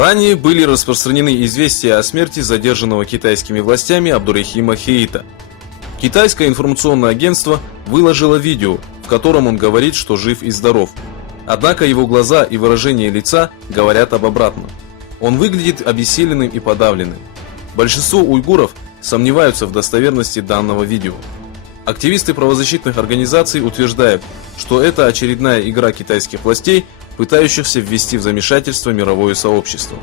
Ранее были распространены известия о смерти задержанного китайскими властями Абдурахима Хеита. Китайское информационное агентство выложило видео, в котором он говорит, что жив и здоров. Однако его глаза и выражение лица говорят об обратном. Он выглядит обессиленным и подавленным. Большинство уйгуров сомневаются в достоверности данного видео. Активисты правозащитных организаций утверждают, что это очередная игра китайских властей, пытающихся ввести в замешательство мировое сообщество.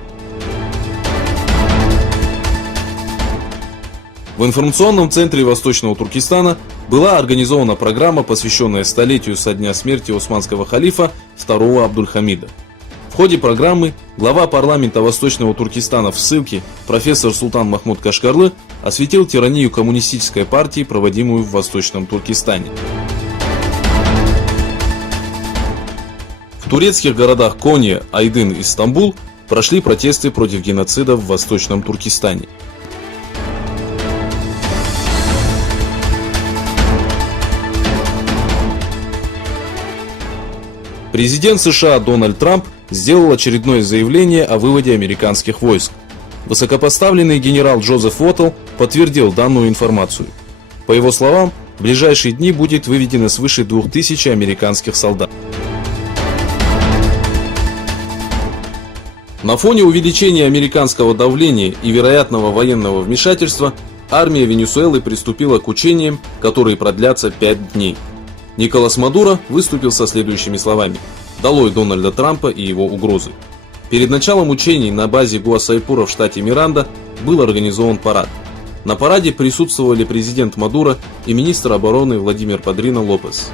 В информационном центре Восточного Туркестана была организована программа, посвященная столетию со дня смерти османского халифа II Абдуль-Хамида. В ходе программы глава парламента Восточного Туркестана в ссылке профессор Султан Махмуд Кашкарлы осветил тиранию коммунистической партии, проводимую в Восточном Туркестане. В турецких городах Кония, Айдын и Стамбул прошли протесты против геноцида в Восточном Туркестане. Президент США Дональд Трамп сделал очередное заявление о выводе американских войск. Высокопоставленный генерал Джозеф Уоттл подтвердил данную информацию. По его словам, в ближайшие дни будет выведено свыше 2000 американских солдат. На фоне увеличения американского давления и вероятного военного вмешательства, армия Венесуэлы приступила к учениям, которые продлятся 5 дней. Николас Мадуро выступил со следующими словами: «Долой Дональда Трампа и его угрозы». Перед началом учений на базе Гуасайпура в штате Миранда был организован парад. На параде присутствовали президент Мадуро и министр обороны Владимир Падрино Лопес.